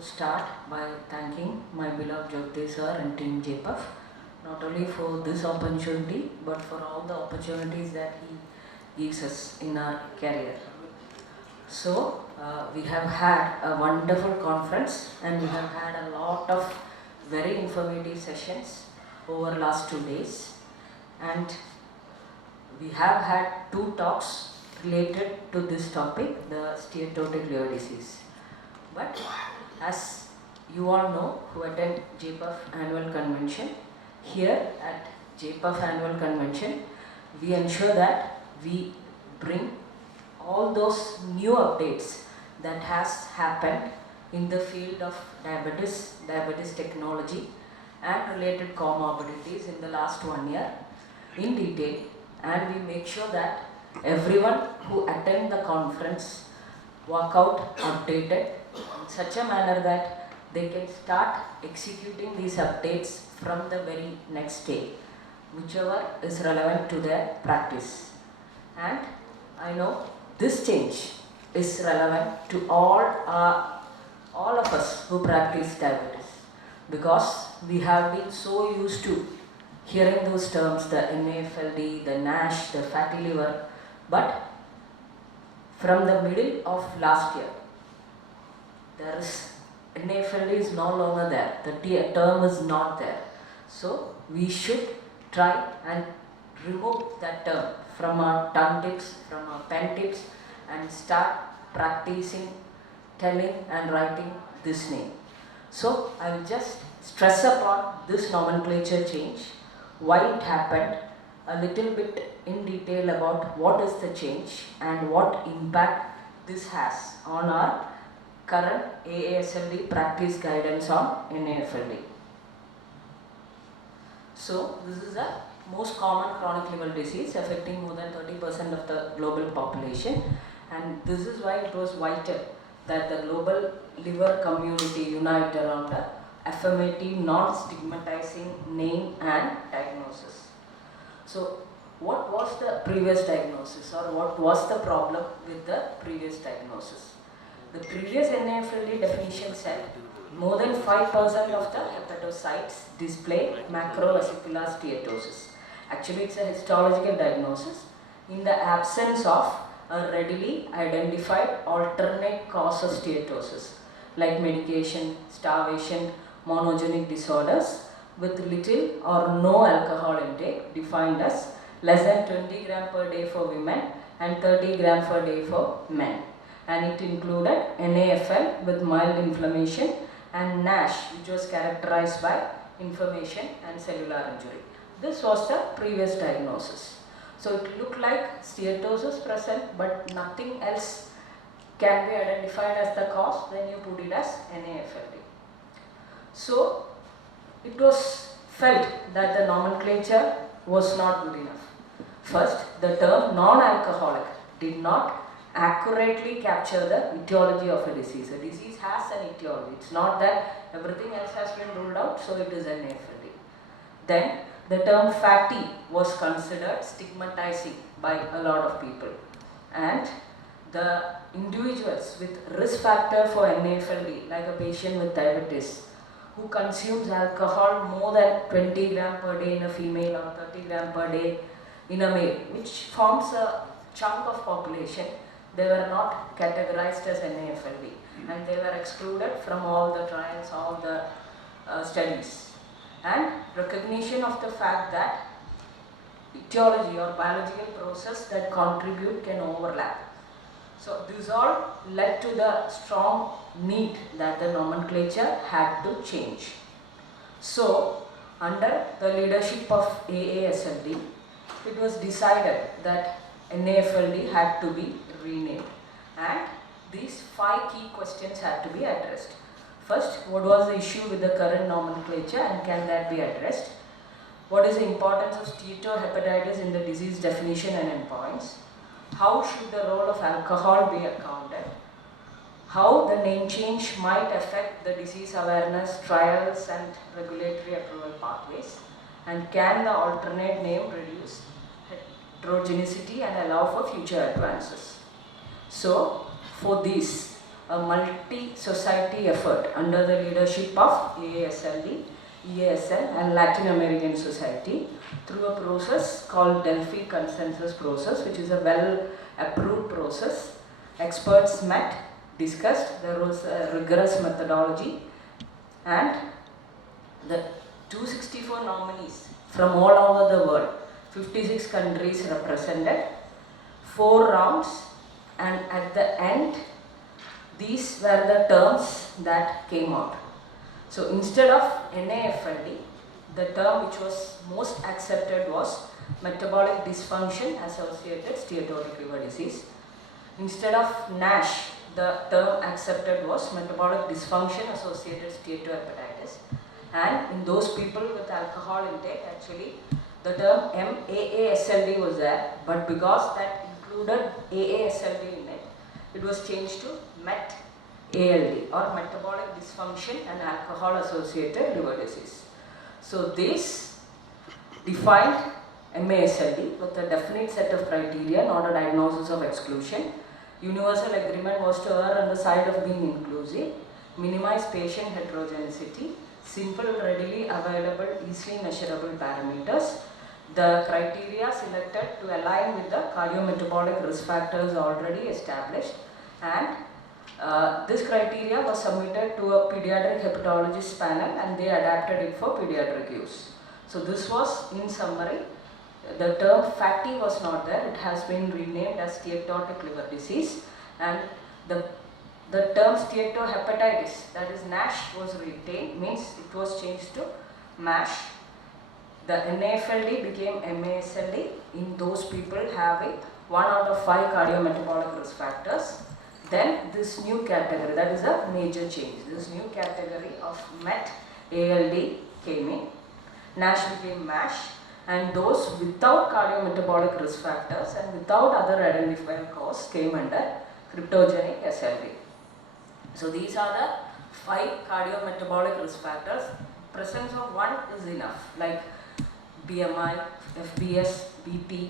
start by thanking my beloved Jyoti sir and team JPEF, not only for this opportunity but for all the opportunities that he gives us in our career. So we have had a wonderful conference and we have had a lot of very informative sessions over last 2 days, and we have had 2 talks related to this topic, the steatotic liver disease. But as you all know who attend JPEF annual convention, here at JPEF annual convention, we ensure that we bring all those new updates that has happened in the field of diabetes technology and related comorbidities in the last 1 year in detail, and we make sure that everyone who attend the conference walk out updated in such a manner that they can start executing these updates from the very next day, whichever is relevant to their practice. And I know this change is relevant to all of us who practice diabetes, because we have been so used to hearing those terms, the NAFLD, the NASH, the fatty liver, but from the middle of last year, NAFLD is no longer there, the term is not there. So we should try and remove that term from our tongue tips, from our pen tips, and start practicing telling and writing this name. So I will just stress upon this nomenclature change, why it happened, a little bit in detail about what is the change and what impact this has on our current AASLD practice guidance on NAFLD. So this is the most common chronic liver disease affecting more than 30% of the global population, and this is why it was vital that the global liver community unite around a affirmative, non-stigmatizing name and diagnosis. So what was the previous diagnosis, or what was the problem with the previous diagnosis? The previous NAFLD definition said more than 5% of the hepatocytes display macrovesicular steatosis. Actually, it's a histological diagnosis in the absence of a readily identified alternate cause of steatosis, like medication, starvation, monogenic disorders with little or no alcohol intake, defined as less than 20 grams per day for women and 30 grams per day for men. And it included NAFL with mild inflammation and NASH, which was characterized by inflammation and cellular injury. This was the previous diagnosis. So it looked like steatosis present, but nothing else can be identified as the cause, then you put it as NAFLD. So it was felt that the nomenclature was not good enough. First, the term non-alcoholic did not accurately capture the etiology of a disease. A disease has an etiology. It's not that everything else has been ruled out, so it is NAFLD. Then the term fatty was considered stigmatizing by a lot of people, and the individuals with risk factor for NAFLD, like a patient with diabetes who consumes alcohol more than 20 grams per day in a female or 30 grams per day in a male, which forms a chunk of population, they were not categorized as NAFLD and they were excluded from all the trials, all the studies. And recognition of the fact that etiology or biological process that contribute can overlap. So this all led to the strong need that the nomenclature had to change. So under the leadership of AASLD, it was decided that NAFLD had to be renamed, and these 5 key questions had to be addressed. First, what was the issue with the current nomenclature and can that be addressed? What is the importance of steatohepatitis in the disease definition and endpoints? How should the role of alcohol be accounted? How the name change might affect the disease awareness, trials and regulatory approval pathways? And can the alternate name reduce heterogeneity and allow for future advances? So, for this, a multi-society effort under the leadership of AASLD, EASL and Latin American Society through a process called Delphi Consensus Process, which is a well-approved process. Experts met, discussed, there was a rigorous methodology, and the 264 nominees from all over the world, 56 countries represented, 4 rounds, and at the end, these were the terms that came out. So instead of NAFLD, the term which was most accepted was metabolic dysfunction associated steatotic liver disease. Instead of NASH, the term accepted was metabolic dysfunction associated steatohepatitis. And in those people with alcohol intake, actually the term MAASLD was there, but because that included AASLD in it, it was changed to MASLD or metabolic dysfunction and alcohol associated liver disease. So this defined MASLD with a definite set of criteria, not a diagnosis of exclusion. Universal agreement was to err on the side of being inclusive, minimize patient heterogeneity, simple, readily available, easily measurable parameters. The criteria selected to align with the cardiometabolic risk factors already established, and this criteria was submitted to a pediatric hepatologist panel and they adapted it for pediatric use. So this was, in summary, the term fatty was not there, it has been renamed as steatotic liver disease, and the term steatohepatitis, that is NASH, was retained, means it was changed to MASH. The NAFLD became MASLD in those people having 1 out of 5 cardiometabolic risk factors. Then this new category, that is a major change, this new category of MET-ALD came in, NASH became MASH, and those without cardiometabolic risk factors and without other identified cause came under cryptogenic SLD. So these are the 5 cardiometabolic risk factors. Presence of one is enough, like BMI, FBS, BP,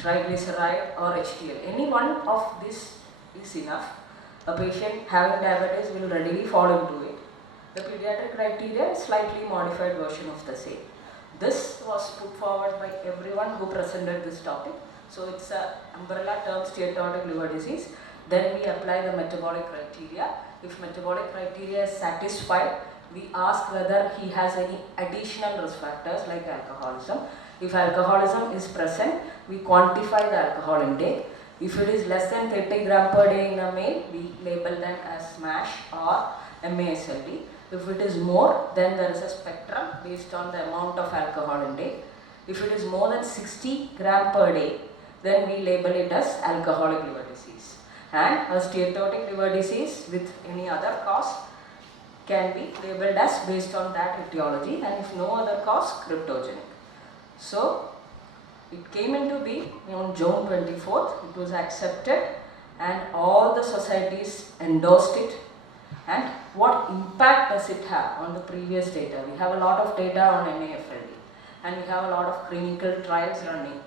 triglyceride or HDL. Any one of this is enough. A patient having diabetes will readily fall into it. The pediatric criteria is slightly modified version of the same. This was put forward by everyone who presented this topic. So it's an umbrella term, steatotic liver disease. Then we apply the metabolic criteria. If metabolic criteria is satisfied, we ask whether he has any additional risk factors like alcoholism. If alcoholism is present, we quantify the alcohol intake. If it is less than 30 gram per day in a male, we label them as MASH or MASLD. If it is more, then there is a spectrum based on the amount of alcohol intake. If it is more than 60 gram per day, then we label it as alcoholic liver disease. And a steatotic liver disease with any other cause can be labeled as based on that etiology, and if no other cause, cryptogenic. So it came into being on June 24th, it was accepted and all the societies endorsed it. And what impact does it have on the previous data? We have a lot of data on NAFLD and we have a lot of clinical trials running.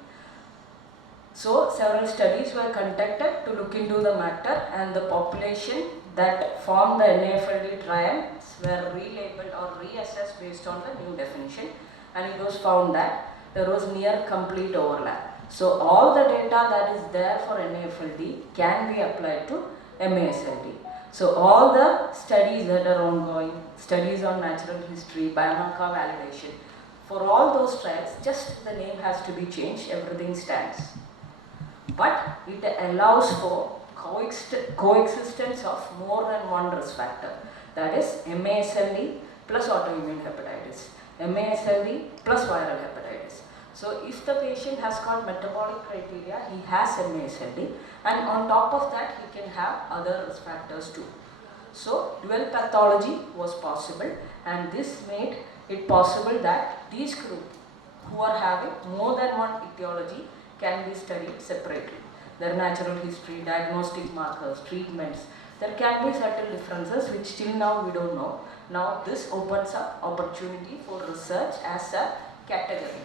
So several studies were conducted to look into the matter, and the population that formed the NAFLD trials were relabeled or reassessed based on the new definition, and it was found that there was near complete overlap. So all the data that is there for NAFLD can be applied to MASLD. So all the studies that are ongoing, studies on natural history, biomarker validation, for all those trials, just the name has to be changed, everything stands. But it allows for coexistence of more than one risk factor, that is MASLD plus autoimmune hepatitis, MASLD plus viral hepatitis. So if the patient has got metabolic criteria, he has MASLD, and on top of that he can have other risk factors too. So dual pathology was possible, and this made it possible that these groups who are having more than one etiology can be studied separately. Their natural history, diagnostic markers, treatments, there can be certain differences which till now we don't know. Now this opens up opportunity for research as a category.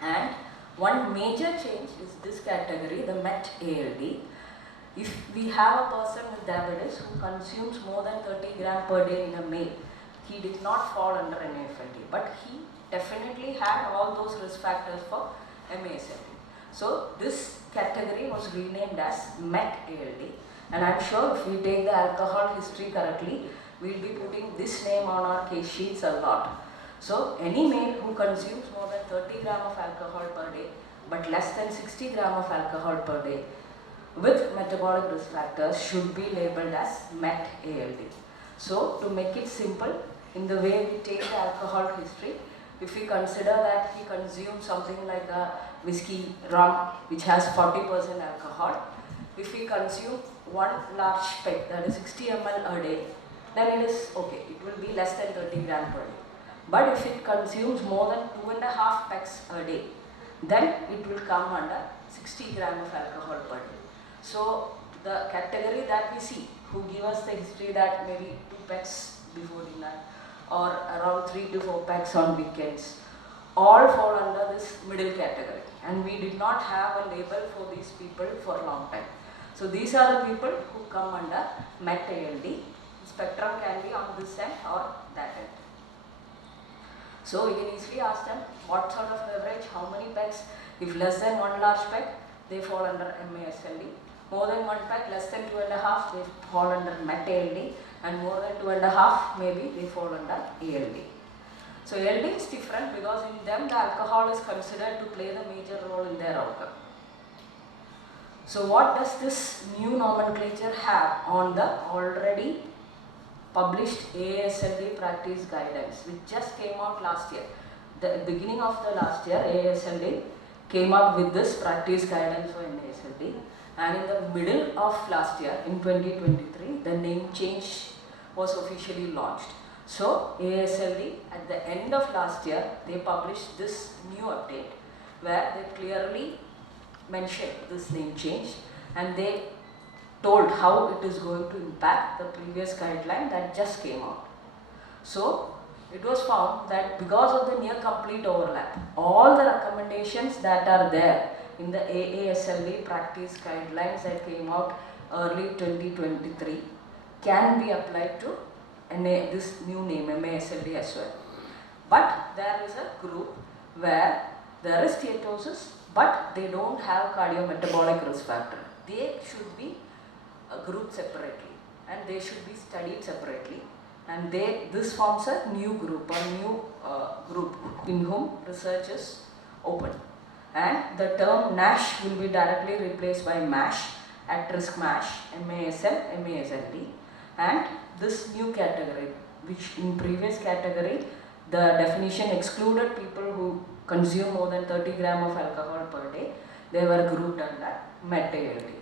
And one major change is this category, the MET-ALD. If we have a person with diabetes who consumes more than 30 grams per day in a male, he did not fall under NAFLD, but he definitely had all those risk factors for MASLD. So this category was renamed as MASLD, and I am sure if we take the alcohol history correctly, we will be putting this name on our case sheets a lot. So any male who consumes more than 30 grams of alcohol per day but less than 60 grams of alcohol per day with metabolic risk factors should be labeled as MASLD. So to make it simple, in the way we take the alcohol history, if we consider that he consumes something like a whiskey, rum, which has 40% alcohol, if we consume one large peg, that is 60 ml a day, then it is okay, it will be less than 30 grams per day. But if it consumes more than 2.5 pegs a day, then it will come under 60 grams of alcohol per day. So the category that we see, who give us the history that maybe 2 pegs before dinner or around 3 to 4 packs on weekends, all fall under this middle category, and we did not have a label for these people for a long time. So these are the people who come under MASLD. Spectrum can be on this end or that end. So we can easily ask them what sort of beverage, how many packs. If less than 1 large pack, they fall under MASLD. More than 1 pack, less than 2.5, they fall under MASLD, and more than 2.5, maybe they fall under ALD. So ALD is different because in them the alcohol is considered to play the major role in their outcome. So what does this new nomenclature have on the already published AASLD practice guidance, which just came out last year? The beginning of the last year, AASLD came up with this practice guidance for NAFLD, and in the middle of last year, in 2023, the name change was officially launched. So AASLD at the end of last year, they published this new update where they clearly mentioned this name change, and they told how it is going to impact the previous guideline that just came out. So it was found that because of the near complete overlap, all the recommendations that are there in the AASLD practice guidelines that came out early 2023 can be applied to this new name MASLD as well. But there is a group where there is steatosis, but they don't have cardiometabolic risk factor. They should be grouped separately and they should be studied separately, and this forms a new group or new group in whom research is open, and the term NASH will be directly replaced by MASH, at risk MASH, MASL, MASLD, and this new category, which in previous category the definition excluded people who consume more than 30 grams of alcohol per day, they were grouped under MASLD.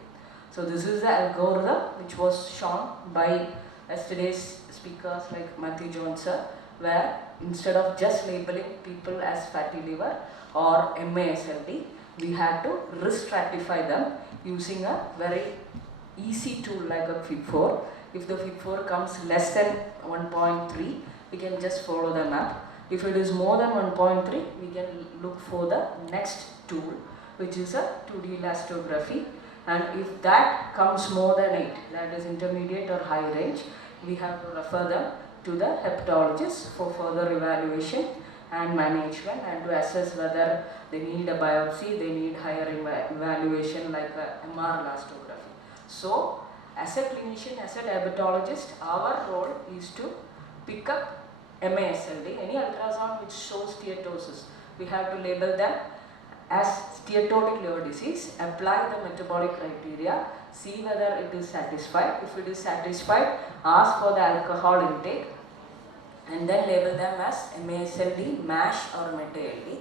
So this is the algorithm which was shown by yesterday's speakers like Matthew Jones sir, where instead of just labeling people as fatty liver or MASLD, we had to risk stratify them using a very easy tool like a FIB4. If the FIB4 comes less than 1.3, we can just follow the map. If it is more than 1.3, we can look for the next tool, which is a 2D elastography. And if that comes more than 8, that is intermediate or high range, we have to refer them to the hepatologist for further evaluation and management, and to assess whether they need a biopsy, they need higher evaluation like a MR elastography. So as a clinician, as a diabetologist, our role is to pick up MASLD, any ultrasound which shows steatosis. We have to label them as steatotic liver disease, apply the metabolic criteria, see whether it is satisfied. If it is satisfied, ask for the alcohol intake, and then label them as MASLD, MASH or MASLD.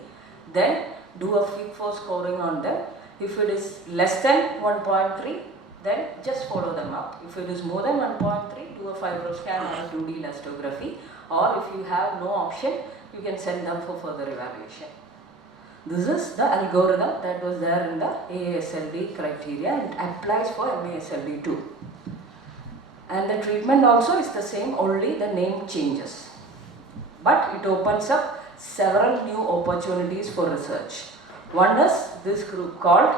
Then do a FIB4 scoring on them. If it is less than 1.3, then just follow them up. If it is more than 1.3, do a fibroscan or a 2D elastography, or if you have no option, you can send them for further evaluation. This is the algorithm that was there in the AASLD criteria and applies for MASLD too. And the treatment also is the same, only the name changes. But it opens up several new opportunities for research. One is this group called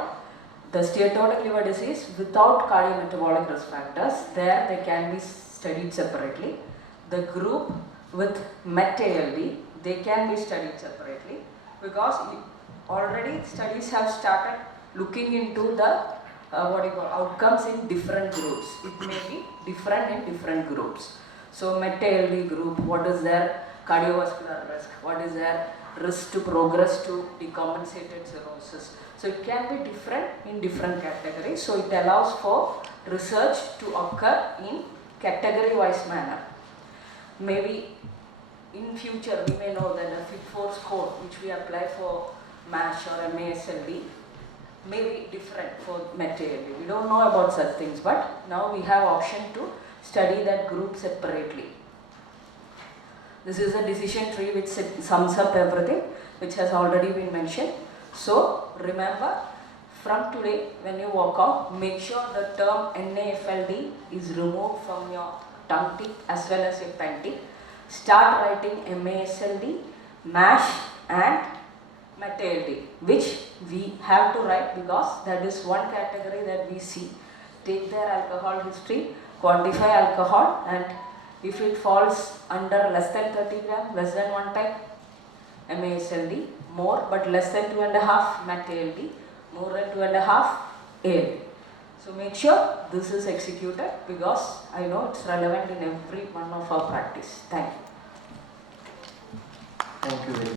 The steatotic liver disease without cardiometabolic risk factors, there they can be studied separately. The group with MASLD, they can be studied separately, because already studies have started looking into the outcomes in different groups. It may be different in different groups. So MASLD group, what is their cardiovascular risk? What is their risk to progress to decompensated cirrhosis? So it can be different in different categories. So it allows for research to occur in category-wise manner. Maybe in future we may know that the FIT4 score which we apply for MASH or MASLD may be different for MASLD. We don't know about such things, but now we have option to study that group separately. This is a decision tree which sums up everything which has already been mentioned. So remember, from today when you walk out, make sure the term NAFLD is removed from your tongue tip as well as your pen tip. Start writing MASLD, MASH and MASLD, which we have to write because that is one category that we see. Take their alcohol history, quantify alcohol, and if it falls under less than 30 gram, less than 1 type, MASLD, more but less than 2.5 MASLD, more than 2.5 ALD. So make sure this is executed because I know it's relevant in every one of our practice. Thank you. Thank you very much.